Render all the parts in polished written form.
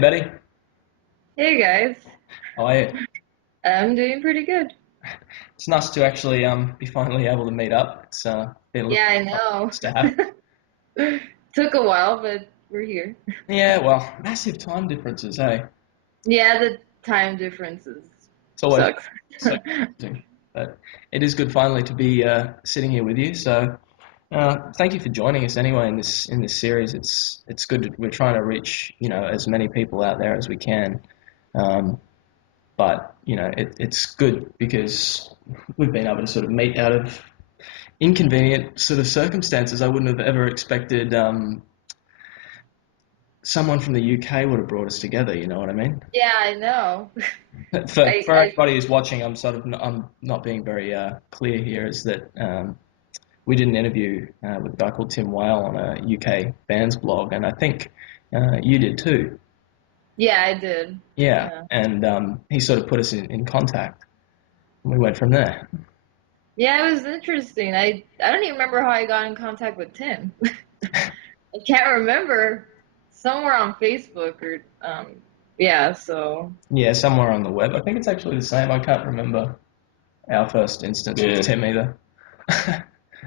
Betty. Hey guys, How are you? I'm doing pretty good. It's nice to actually be finally able to meet up. It's been a little Yeah, I nice to know. have. Took a while, but we're here. Yeah, well, massive time differences, hey. Yeah, the time differences It's always sucks. so confusing, but it is good finally to be sitting here with you. So thank you for joining us anyway in this series. It's good. We're trying to reach as many people out there as we can. Um, but it's good because we've been able to sort of meet out of inconvenient sort of circumstances. I wouldn't have ever expected someone from the UK would have brought us together. You know what I mean? Yeah, I know. For I, for I, everybody who's watching, I'm not being very clear here. Is that we did an interview with a guy called Tim Whale on a UK bands blog, and I think you did too. yeah, I did. Yeah, Yeah. and he sort of put us in contact, and we went from there. Yeah, it was interesting. I don't even remember how I got in contact with Tim. I can't remember. Somewhere on Facebook or yeah, so Yeah, somewhere on the web. I think it's actually the same. I can't remember our first instance with Yeah, Tim either.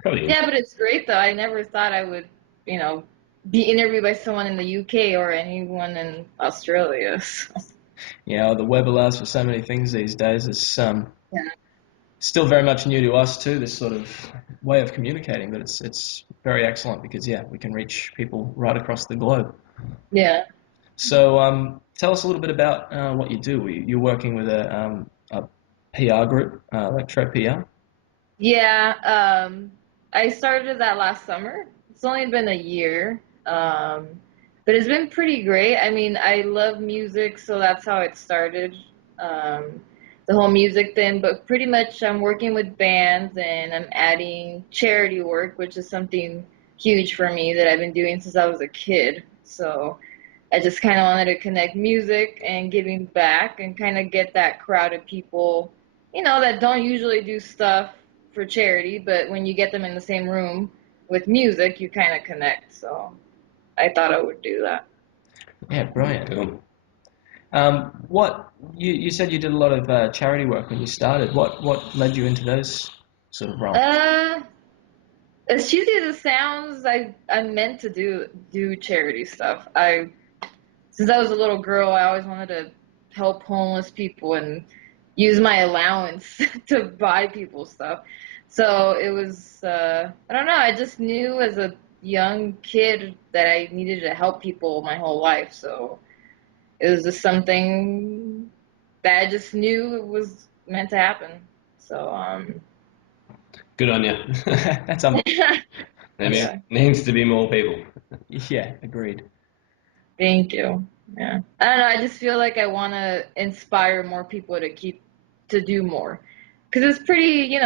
probably is. yeah, but it's great though. I never thought I would, you know, be interviewed by someone in the UK or anyone in Australia. So. The web allows for so many things these days. It's Yeah. still very much new to us too, this sort of way of communicating, but it's very excellent because we can reach people right across the globe. Yeah. So tell us a little bit about what you do. You're working with a PR group, Electro PR. Yeah. I started that last summer. It's only been a year. But it's been pretty great. I mean, I love music, so that's how it started. Um, the whole music thing, but pretty much I'm working with bands and I'm adding charity work, which is something huge for me that I've been doing since I was a kid. So I just kind of wanted to connect music and giving back and kind of get that crowd of people, that don't usually do stuff for charity, but when you get them in the same room with music, you kind of connect. So I thought I would do that. Yeah, brilliant. Cool. What you said you did a lot of charity work when you started. What led you into those sort of realms? Uh, as cheesy as it sounds, I meant to do charity stuff. I Since I was a little girl, I always wanted to help homeless people and use my allowance to buy people stuff. So it was, I don't know, I just knew as a young kid that I needed to help people my whole life. So it was just something that I just knew it was meant to happen. So, Good on you. That's There that's yeah. needs to be more people. yeah, agreed. Thank you. Yeah. I don't know. I just feel like I want to inspire more people to do more. Because it's pretty,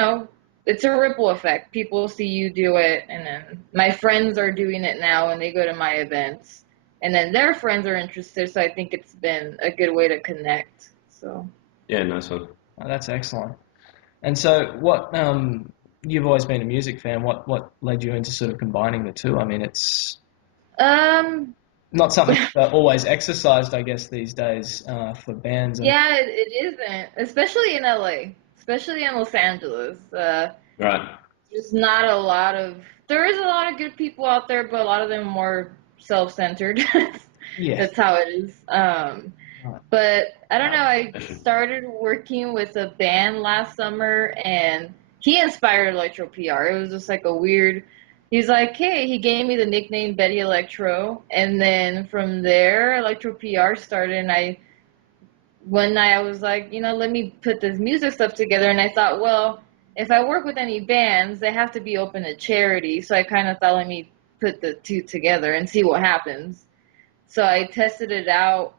it's a ripple effect. People see you do it, and then my friends are doing it now when they go to my events. And then their friends are interested, so I think it's been a good way to connect. So, Yeah, nice one. Oh, that's excellent. And so, what you've always been a music fan. What led you into sort of combining the two? I mean, it's um, not something always exercised, I guess, these days for bands. And yeah, it isn't, especially in LA, especially in Los Angeles. Right. There's not a lot of there is a lot of good people out there, but a lot of them are more self-centered. yes, That's how it is. right. But I don't know. I Passion. started working with a band last summer, and he inspired Electro PR. It was just like a weird. He's like, hey, he gave me the nickname Betty Elektro, and then from there, Electro PR started, and I one night I was like, let me put this music stuff together. And I thought, well, if I work with any bands, they have to be open to charity. So I kind of thought, let me put the two together and see what happens. So I tested it out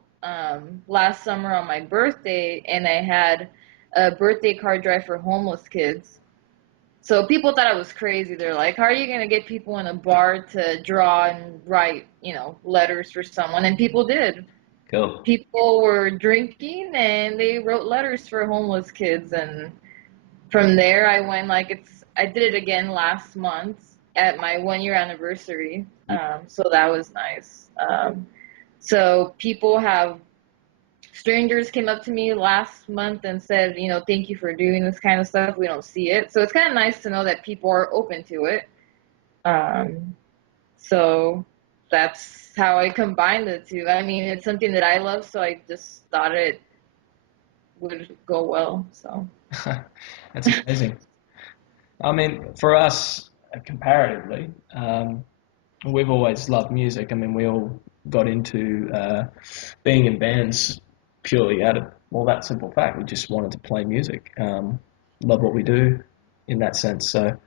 last summer on my birthday, and I had a birthday card drive for homeless kids. So people thought I was crazy. They're like, how are you going to get people in a bar to draw and write, letters for someone? And people did. Cool. People were drinking and they wrote letters for homeless kids, and from there I did it again last month at my 1 year anniversary. So that was nice. So strangers came up to me last month and said, thank you for doing this kind of stuff. We don't see it. So it's kind of nice to know that people are open to it. So that's how I combine the two. I mean, it's something that I love, so I just thought it would go well. So That's amazing. I mean, for us, comparatively, we've always loved music. I mean, we all got into being in bands purely out of, well, that simple fact. We just wanted to play music. Love what we do in that sense. So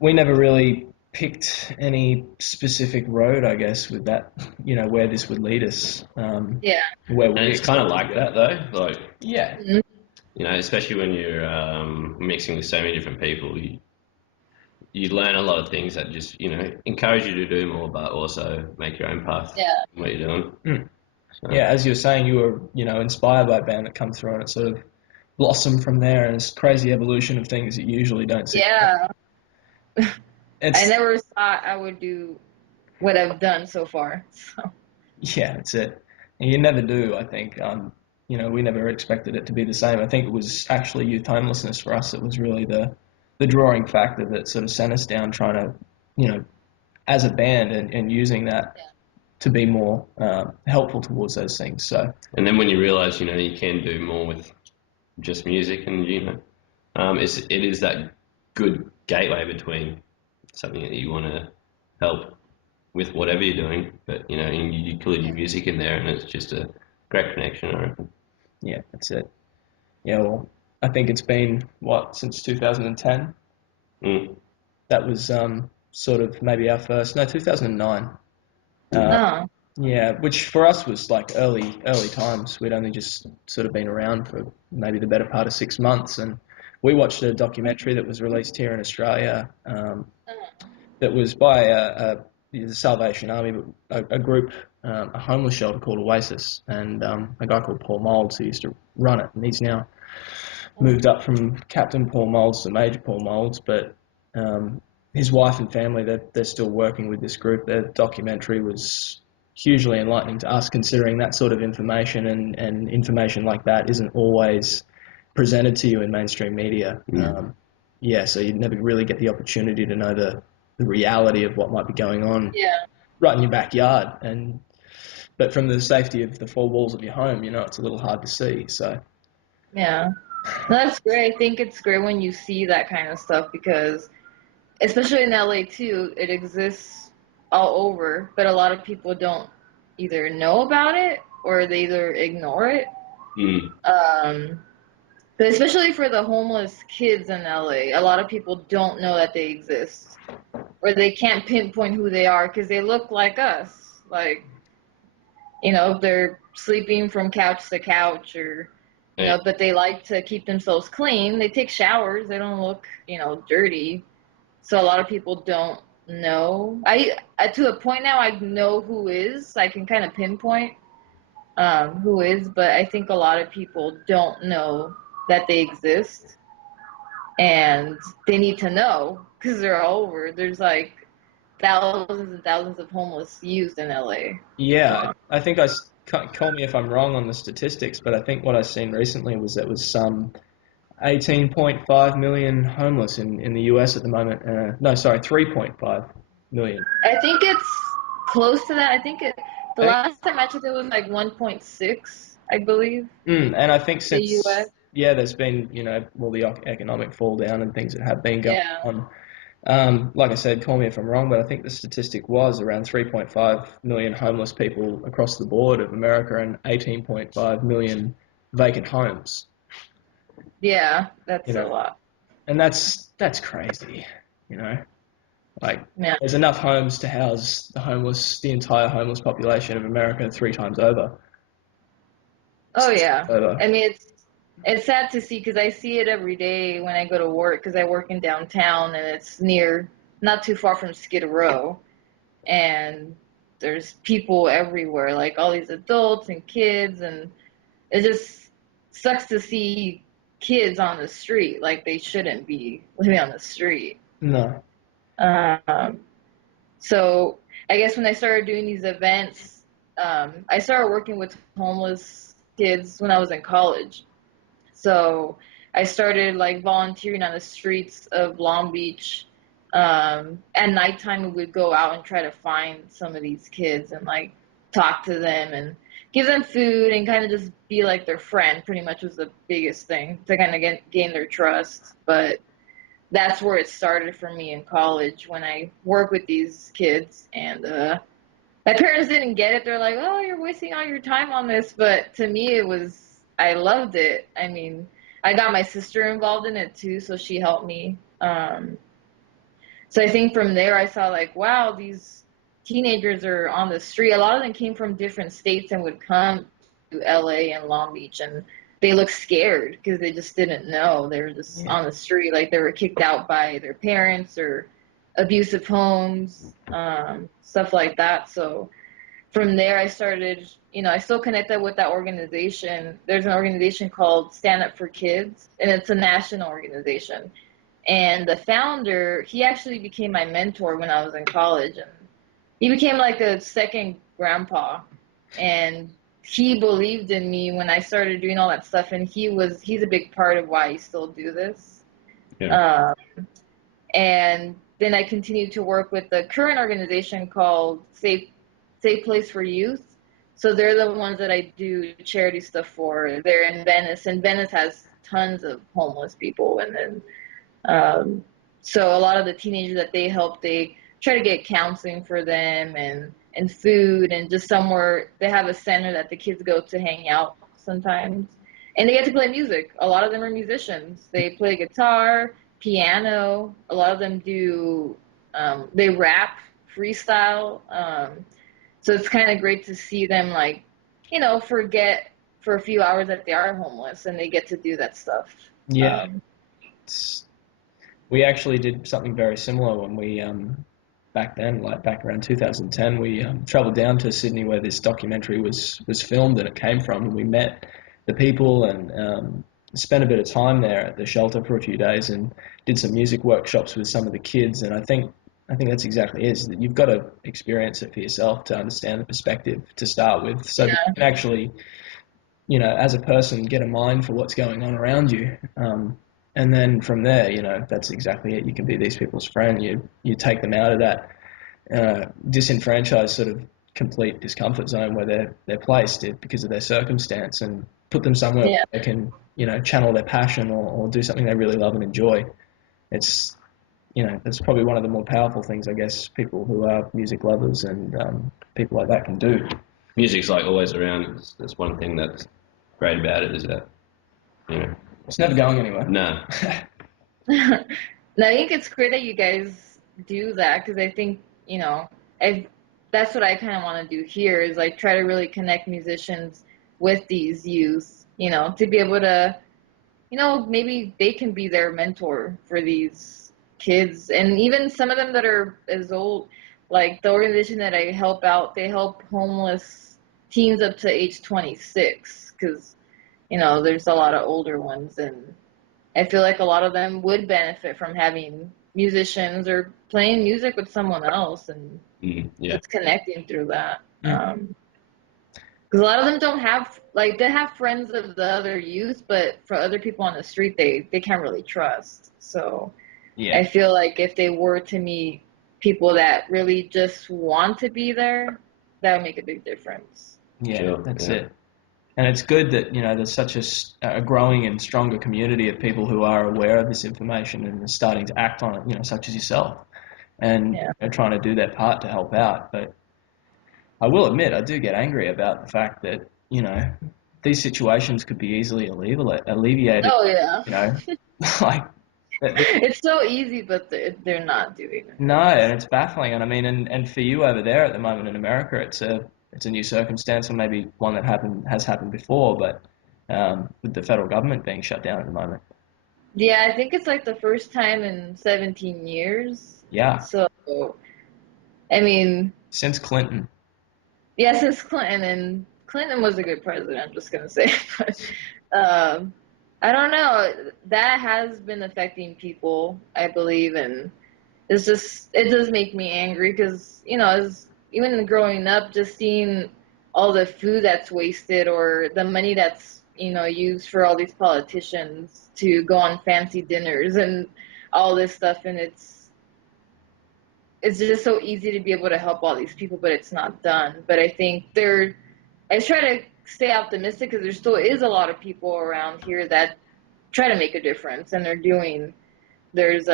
we never really picked any specific road, I guess, with that, where this would lead us. yeah. Where And it's kind of like that though, like, Yeah. especially when you're mixing with so many different people, you learn a lot of things that just, encourage you to do more, but also make your own path Yeah. in what you're doing. So, Yeah, as you were saying, you were, inspired by a band that come through and it sort of blossomed from there, and it's crazy evolution of things that you usually don't see. Yeah. It's, I never thought I would do what I've done so far. So yeah, that's it. And you never do, I think. We never expected it to be the same. I think it was actually youth homelessness for us that was really the drawing factor that sort of sent us down trying to, as a band and using that to be more helpful towards those things. So, and then when you realize, you can do more with just music, and it is that good gateway between something that you want to help with whatever you're doing, but and you include your music in there, and it's just a great connection, I reckon. yeah, that's it. Yeah, well, I think it's been, since 2010? Mm. That was sort of maybe our first, no, 2009. no. Yeah, which for us was like early times. We'd only just sort of been around for maybe the better part of 6 months, and we watched a documentary that was released here in Australia that was by the Salvation Army, but a group, a homeless shelter called Oasis, and a guy called Paul Moulds who used to run it, and he's now moved up from Captain Paul Moulds to Major Paul Moulds, but his wife and family, they're still working with this group. Their documentary was hugely enlightening to us, considering that sort of information and information like that isn't always presented to you in mainstream media. So you'd never really get the opportunity to know the reality of what might be going on right in your backyard. But from the safety of the four walls of your home, it's a little hard to see. So Yeah. No, that's great. I think it's great when you see that kind of stuff because, especially in LA too, it exists all over, but a lot of people don't either know about it or they either ignore it. But especially for the homeless kids in LA, a lot of people don't know that they exist or they can't pinpoint who they are because they look like us. Like, they're sleeping from couch to couch or but they like to keep themselves clean. They take showers. They don't look, dirty. So a lot of people don't know. I to a point now, I know who is. I can kind of pinpoint who is, but I think a lot of people don't know that they exist, and they need to know because they're all over. There's like thousands and thousands of homeless youth in LA. yeah, I think call me if I'm wrong on the statistics, but I think what I've seen recently was that was some 18.5 million homeless in the US at the moment. No, sorry, 3.5 million. I think it's close to that. I think the I think, last time I checked, it was like 1.6, I believe. and I think The since, U.S. there's been, the economic fall down and things that have been going Yeah. on. Like I said, call me if I'm wrong, but I think the statistic was around 3.5 million homeless people across the board of America and 18.5 million vacant homes. Yeah, that's a lot. And that's crazy, Like, Yeah. there's enough homes to house the entire homeless population of America 3 times over. Oh yeah. Over. I mean, it's sad to see because I see it every day when I go to work because I work in downtown and it's not too far from Skid Row, and there's people everywhere, like all these adults and kids, and it just sucks to see kids on the street like they shouldn't be living on the street. No. So I guess when I started doing these events I started working with homeless kids when I was in college. So I started like volunteering on the streets of Long Beach. At nighttime, we would go out and try to find some of these kids and like talk to them and give them food and kind of just be like their friend. Pretty much was the biggest thing to kind of gain their trust. But that's where it started for me in college when I work with these kids. And my parents didn't get it. They're like, "Oh, you're wasting all your time on this." But to me, I loved it. I mean, I got my sister involved in it too, so she helped me. So I think from there, I saw like, wow, these teenagers are on the street. A lot of them came from different states and would come to LA and Long Beach, and they looked scared because they just didn't know. They were just Yeah. on the street, like they were kicked out by their parents or abusive homes, stuff like that. So from there, I started, I still connected with that organization. There's an organization called Stand Up for Kids, and it's a national organization. And the founder, he actually became my mentor when I was in college. And he became like a second grandpa. And he believed in me when I started doing all that stuff. And he's a big part of why I still do this. Yeah. And then I continued to work with the current organization called Safe Place for Youth. So they're the ones that I do charity stuff for. They're in Venice, and Venice has tons of homeless people. And then, so a lot of the teenagers that they help, they try to get counseling for them and food and just somewhere. They have a center that the kids go to hang out sometimes. And they get to play music. A lot of them are musicians. They play guitar, piano. A lot of them do, they rap, freestyle. So it's kind of great to see them like, forget for a few hours that they are homeless and they get to do that stuff. Yeah. Um, We actually did something very similar when we back then, like back around 2010, we travelled down to Sydney where this documentary was filmed and it came from, and we met the people and spent a bit of time there at the shelter for a few days and did some music workshops with some of the kids. And I think that's exactly it. Is that you've got to experience it for yourself to understand the perspective to start with, so that you yeah, can actually, as a person, get a mind for what's going on around you. And then from there, that's exactly it. You can be these people's friend. You take them out of that disenfranchised sort of complete discomfort zone where they're placed because of their circumstance, and put them somewhere where yeah. they can, channel their passion or do something they really love and enjoy. It's, that's probably one of the more powerful things, I guess, people who are music lovers and people like that can do. Music's like always around. That's one thing that's great about it is that, you know, It's never going anywhere. no, No, I think it's great that you guys do that because I think, I that's what I kind of want to do here is like try to really connect musicians with these youth, to be able to, maybe they can be their mentor for these kids. And even some of them that are as old, like the organization that I help out, they help homeless teens up to age 26 because, there's a lot of older ones. And I feel like a lot of them would benefit from having musicians or playing music with someone else and yeah, just connecting through that. Mm. Because a lot of them don't have, like, they have friends of the other youth, but for other people on the street, they can't really trust. So Yeah. I feel like if they were to meet people that really just want to be there, that would make a big difference. Yeah, sure, that's yeah. it. And it's good that, there's such a growing and stronger community of people who are aware of this information and are starting to act on it, such as yourself, and Yeah. trying to do their part to help out. But I will admit, I do get angry about the fact that, these situations could be easily alleviated, Oh, yeah. you know, like, It's so easy, but they're not doing it. no, and it's baffling. And I mean, and for you over there at the moment in America, it's a new circumstance, or maybe one that has happened before, but with the federal government being shut down at the moment. Yeah, I think it's like the first time in 17 years. Yeah, So, I mean, since Clinton. yeah, since Clinton, and Clinton was a good president, I'm just gonna say. But I don't know. That has been affecting people, I believe, and it does make me angry because, as even growing up, just seeing all the food that's wasted or the money that's, used for all these politicians to go on fancy dinners and all this stuff. And it's just so easy to be able to help all these people, but it's not done. But I think I try to stay optimistic because there still is a lot of people around here that try to make a difference, and there's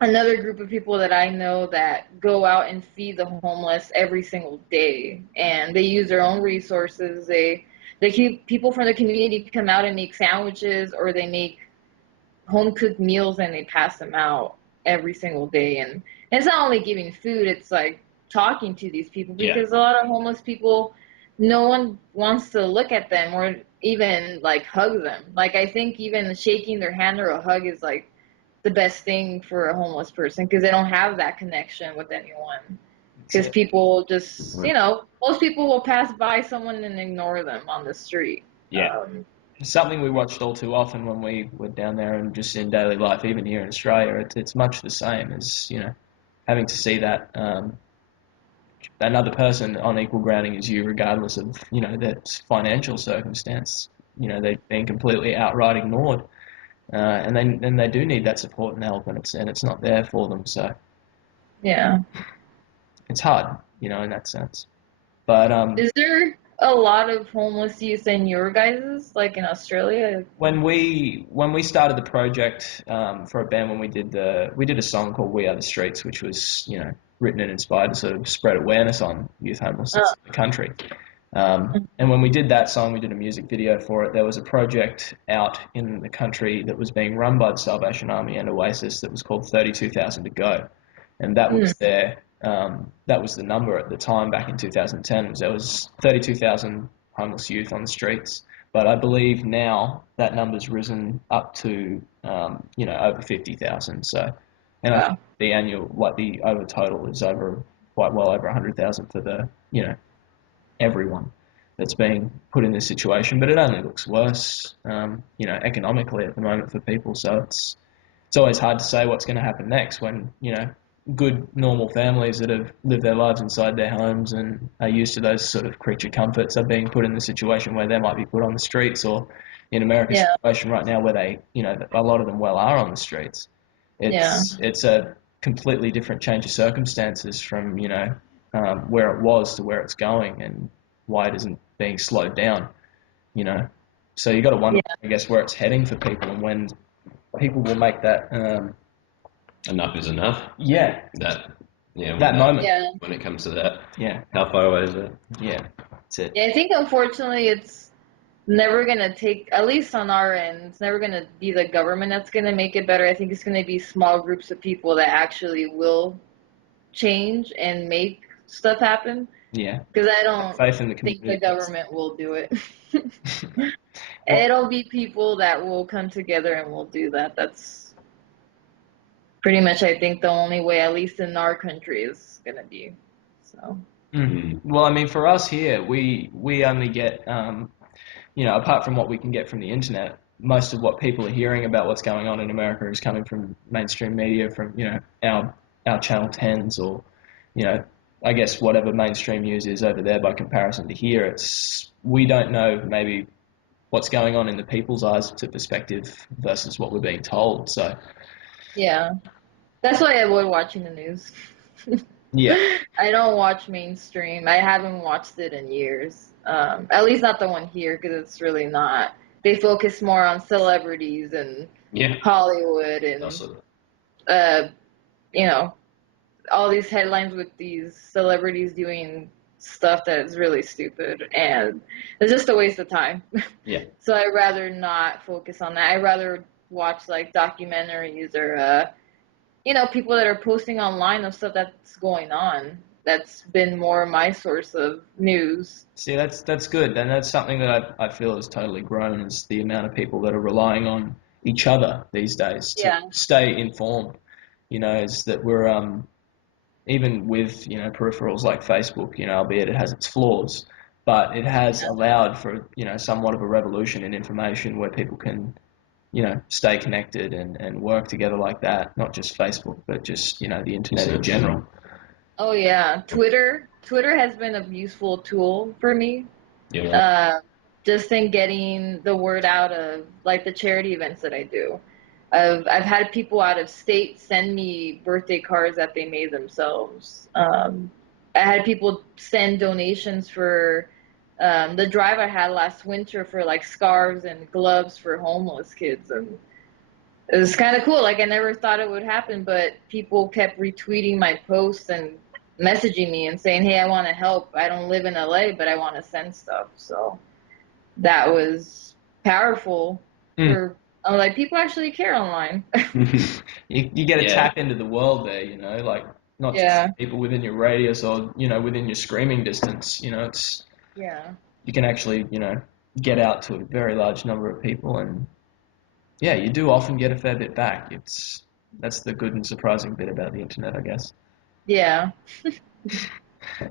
another group of people that I know that go out and feed the homeless every single day, and they use their own resources. They keep people from the community come out and make sandwiches, or they make home cooked meals and they pass them out every single day. And it's not only giving food, it's like talking to these people, because a lot of homeless people, no one wants to look at them or even like hug them. Like, I think even shaking their hand or a hug is like the best thing for a homeless person, because they don't have that connection with anyone. Because people just, most people will pass by someone and ignore them on the street. Something we watched all too often when we were down there and just in daily life, even here in Australia, it's much the same as, having to see that another person on equal grounding as you, regardless of, their financial circumstance. They've been completely outright ignored. And they do need that support and help, and it's not there for them. So yeah, it's hard, in that sense. But is there a lot of homeless youth in your guys's, like in Australia? when we started the project for a band, when we did a song called "We Are the Streets," which was written and inspired to sort of spread awareness on youth homelessness in the country. And when we did that song, we did a music video for it. There was a project out in the country that was being run by the Salvation Army and Oasis that was called 32,000 to Go. And that was that was the number at the time back in 2010. There was 32,000 homeless youth on the streets. But I believe now that number's risen up to, over 50,000. So, and I think the the over total is quite well over 100,000 for the, everyone that's being put in this situation. But it only looks worse, economically at the moment for people. So it's always hard to say what's going to happen next when, good normal families that have lived their lives inside their homes and are used to those sort of creature comforts are being put in the situation where they might be put on the streets, or in America's situation right now where they, a lot of them are on the streets. It's a completely different change of circumstances from, where it was to where it's going and why it isn't being slowed down, So you got to wonder, I guess, where it's heading for people and when people will make that enough is enough. Yeah. That moment. Yeah. When it comes to that. Yeah. How far away is it? Yeah. That's it. Yeah, I think unfortunately it's never going to take, at least on our end, it's never going to be the government that's going to make it better. I think it's going to be small groups of people that actually will change and make stuff happen. Yeah. Because I don't think the government will do it. It'll be people that will come together and will do that. That's pretty much, I think, the only way, at least in our country, is going to be. So. Mm-hmm. Well, I mean, for us here, we only get, apart from what we can get from the internet, most of what people are hearing about what's going on in America is coming from mainstream media, from, our Channel 10s or, I guess whatever mainstream news is over there by comparison to here. We don't know maybe what's going on in the people's eyes to perspective versus what we're being told. So. Yeah. That's why I avoid watching the news. Yeah. I don't watch mainstream. I haven't watched it in years. At least not the one here, because it's really not. They focus more on celebrities and Hollywood and, all these headlines with these celebrities doing stuff that is really stupid, and it's just a waste of time. Yeah. So I'd rather not focus on that. I'd rather watch like documentaries or people that are posting online of stuff that's going on. That's been more my source of news. See, that's good, and that's something that I feel has totally grown, is the amount of people that are relying on each other these days to stay informed. Is that we're even with peripherals like Facebook, albeit it has its flaws, but it has allowed for somewhat of a revolution in information where people can stay connected and work together like that. Not just Facebook, but just the internet in general. Oh yeah, Twitter Twitter has been a useful tool for me. Yeah, well, Uh, just in getting the word out of like the charity events that I do. I've had people out of state send me birthday cards that they made themselves. I had people send donations for the drive I had last winter for like scarves and gloves for homeless kids, and it was kind of cool. Like I never thought it would happen, but people kept retweeting my posts and messaging me and saying, "Hey, I want to help. I don't live in LA, but I want to send stuff." So that was powerful. Mm. For I'm like, people actually care online. You get to yeah, tap into the world there, like not just Yeah, people within your radius or, within your screaming distance. yeah, You can actually, get out to a very large number of people, and yeah, you do often get a fair bit back. That's the good and surprising bit about the internet, I guess. yeah.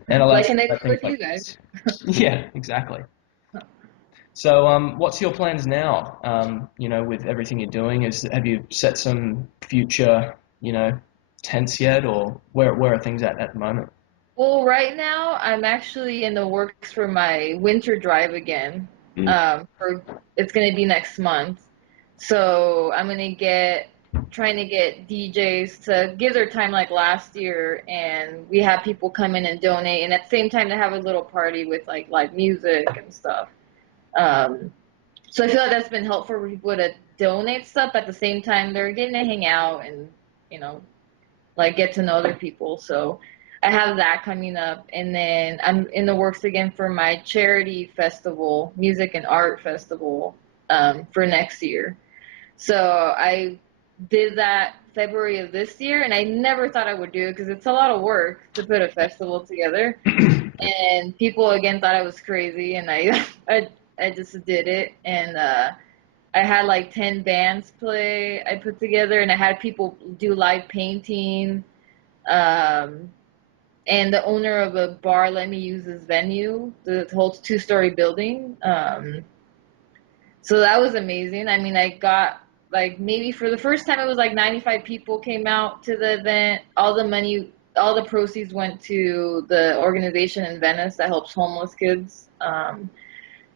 And Like allows connecting things with like you guys. this. Yeah, exactly. So, what's your plans now? With everything you're doing, have you set some future, tents yet, or where are things at the moment? Well, right now I'm actually in the works for my winter drive again. mm, For it's gonna be next month. So I'm gonna trying to get DJs to give their time like last year, and we have people come in and donate, and at the same time to have a little party with like live music and stuff. Um, so I feel like that's been helpful for people to donate stuff. At the same time, they're getting to hang out and you know like get to know other people. So I have that coming up, and then I'm in the works again for my charity festival, music and art festival, for next year. So I did that February of this year, and I never thought I would do it because it's a lot of work to put a festival together. And people again thought I was crazy, and I just did it, and I had like 10 bands play I put together, and I had people do live painting. Um, and the owner of a bar let me use his venue. The whole two-story building. So that was amazing. I mean, I got like maybe for the first time it was like 95 people came out to the event. All the proceeds went to the organization in Venice that helps homeless kids.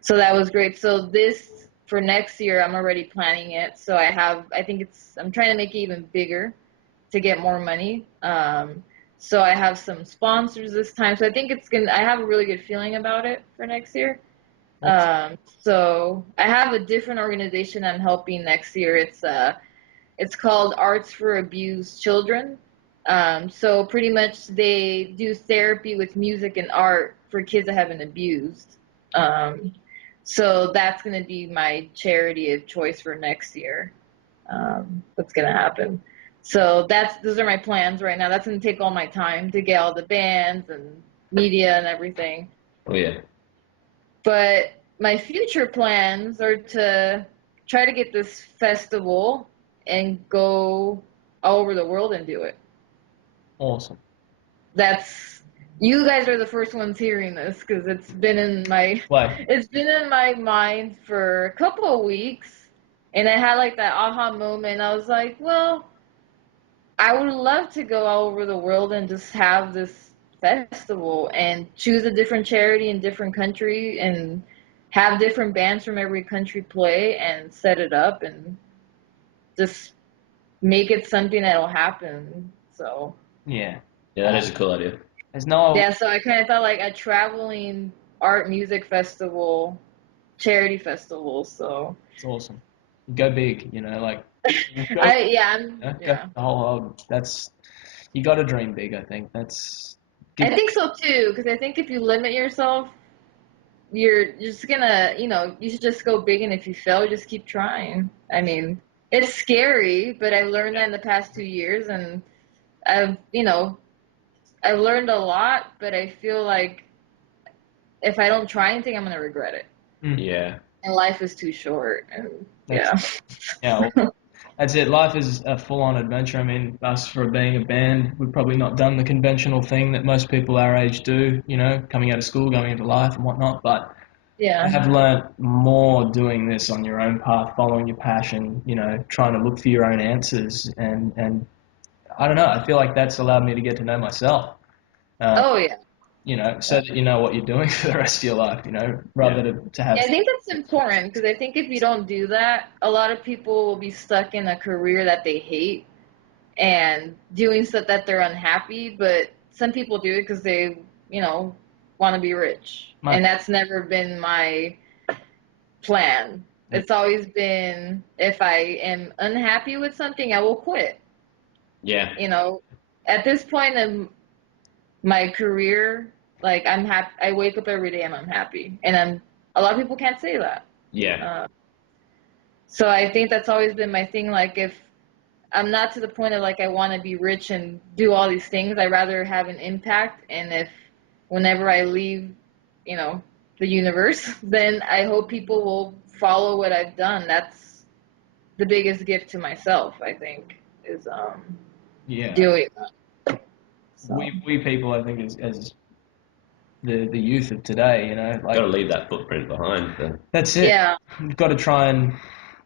So that was great. So this for next year, I'm already planning it. So I'm trying to make it even bigger to get more money. So I have some sponsors this time. So I think I have a really good feeling about it for next year. That's So I have a different organization I'm helping next year. It's called Arts for Abused Children. So pretty much they do therapy with music and art for kids that have been abused. Um, so that's going to be my charity of choice for next year. That's going to happen. So those are my plans right now. That's going to take all my time to get all the bands and media and everything. oh yeah, But my future plans are to try to get this festival and go all over the world and do it. awesome. That's You guys are the first ones hearing this because Why? it's been in my mind for a couple of weeks, and I had like that aha moment. I was like, well, I would love to go all over the world and just have this festival and choose a different charity in different country and have different bands from every country play and set it up and just make it something that'll happen. So Yeah. yeah, that is a cool idea. There's no. yeah, so I kind of thought like a traveling art music festival, charity festival. So It's awesome. Go big, like go, go yeah. the whole hog. You got to dream big. I think that's I give. think so too, because I think if you limit yourself, you're just gonna, you should just go big, and if you fail, just keep trying. I mean, it's scary, but I've learned that in the past 2 years, and I've, you know, I've learned a lot, but I feel like if I don't try anything, I'm gonna regret it. Mm, Yeah, And life is too short, and that's yeah. yeah. Well, that's it. Life is a full-on adventure. I mean, us for being a band, we've probably not done the conventional thing that most people our age do. Coming out of school, going into life and whatnot. But I Yeah. have learnt more doing this on your own path, following your passion. Trying to look for your own answers, and I don't know. I feel like that's allowed me to get to know myself. Uh, Oh yeah. so that you know what you're doing for the rest of your life, rather to have. Yeah, I think that's important because I think if you don't do that, a lot of people will be stuck in a career that they hate and doing stuff that they're unhappy. But some people do it because they, want to be rich, and that's never been my plan. It's always been if I am unhappy with something, I will quit. Yeah. At this point in my career, like I'm happy. I wake up every day and I'm happy, and a lot of people can't say that. Yeah. So I think that's always been my thing. Like if I'm not to the point of like I want to be rich and do all these things, I'd rather have an impact. And if whenever I leave, the universe, then I hope people will follow what I've done. That's the biggest gift to myself, I think, is doing that. So. We people, I think, as the youth of today, like got to leave that footprint behind. That's it. Yeah. You've got to try and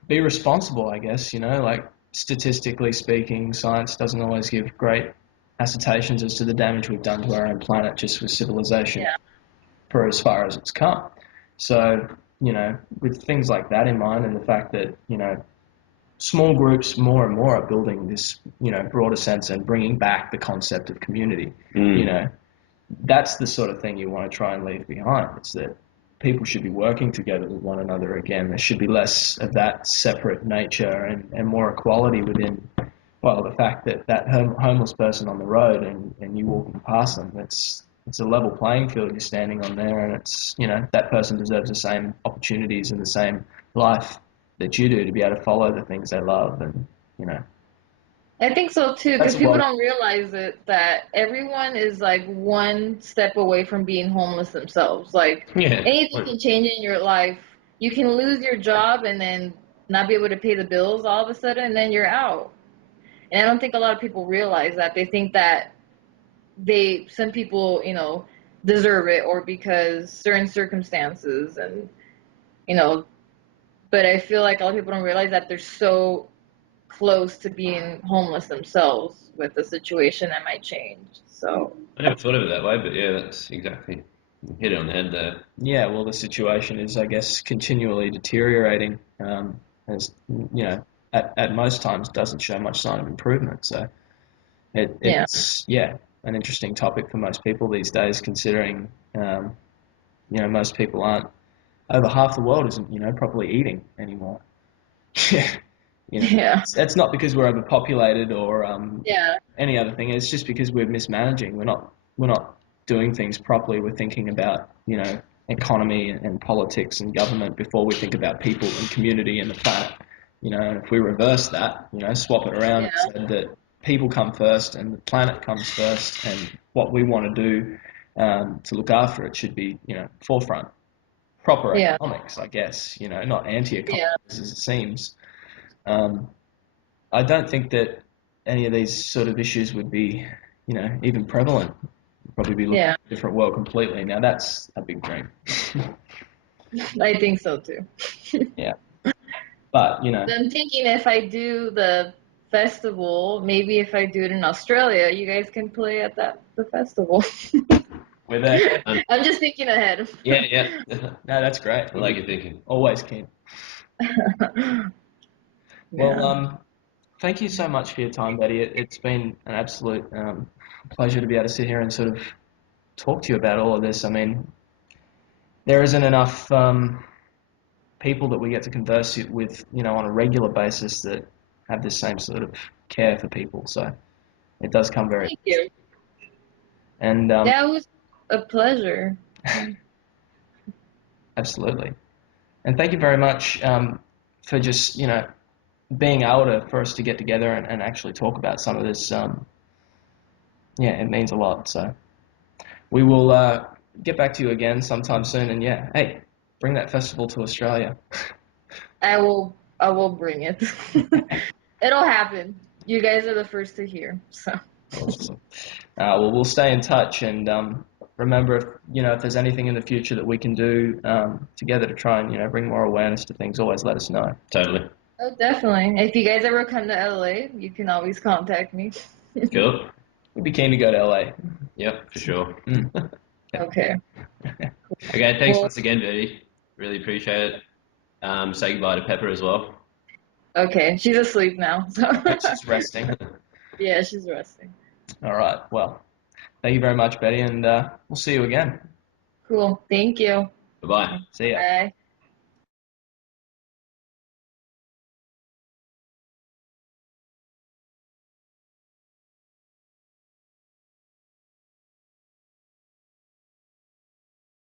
be responsible, I guess. Like statistically speaking, science doesn't always give great assertions as to the damage we've done to our own planet just with civilization for as far as it's come. So, with things like that in mind and the fact that, small groups more and more are building this, broader sense and bringing back the concept of community, that's the sort of thing you want to try and leave behind. It's that people should be working together with one another again. There should be less of that separate nature and more equality within, well, the fact that homeless person on the road and you walking past them, it's a level playing field you're standing on there, and it's, that person deserves the same opportunities and the same life that you do to be able to follow the things they love, and, I think so too, because people don't realize it that everyone is like one step away from being homeless themselves. Like anything can change in your life. You can lose your job and then not be able to pay the bills all of a sudden, and then you're out. And I don't think a lot of people realize that. They think that some people, deserve it, or because certain circumstances, and but I feel like a lot of people don't realize that they're so close to being homeless themselves with the situation that might change. So I never thought of it that way, but yeah, that's exactly, hit it on the head there. Yeah, well, the situation is, I guess, continually deteriorating, as at most times doesn't show much sign of improvement. So it's an interesting topic for most people these days, considering most people aren't, over half the world isn't properly eating anymore. It's not because we're overpopulated or any other thing. It's just because we're mismanaging. We're not doing things properly. We're thinking about economy and politics and government before we think about people and community and the planet. And if we reverse that, swap it around and said that people come first and the planet comes first, and what we want to do to look after it should be forefront. Proper economics, I guess. Not anti-economics as it seems. I don't think that any of these sort of issues would be, even prevalent. We'd probably be looking at a different world completely. Now that's a big dream. I think so too. Yeah. But, I'm thinking if I do the festival, maybe if I do it in Australia, you guys can play at the festival. We're there. I'm just thinking ahead. Yeah. No, that's great. I like your thinking. Always keen. Well, thank you so much for your time, Betty. It's been an absolute pleasure to be able to sit here and sort of talk to you about all of this. I mean, there isn't enough people that we get to converse with, on a regular basis that have this same sort of care for people. So it does come very. Thank you. And it was a pleasure. Absolutely. And thank you very much for just, being able for us to get together and actually talk about some of this. It means a lot. So we will get back to you again sometime soon. And hey, bring that festival to Australia. I will bring it. It'll happen. You guys are the first to hear. So. Awesome. Well, we'll stay in touch, and remember, if there's anything in the future that we can do together to try and bring more awareness to things, always let us know. Totally. Oh, definitely. If you guys ever come to LA, you can always contact me. Cool. We'd be keen to go to LA. Yep, for sure. Okay. Okay, thanks Well, once again, Betty. Really appreciate it. Say goodbye to Pepper as well. okay. She's asleep now. So She's resting. yeah, she's resting. All right. Well, thank you very much, Betty, and we'll see you again. Cool. Thank you. Bye bye. See ya. Bye.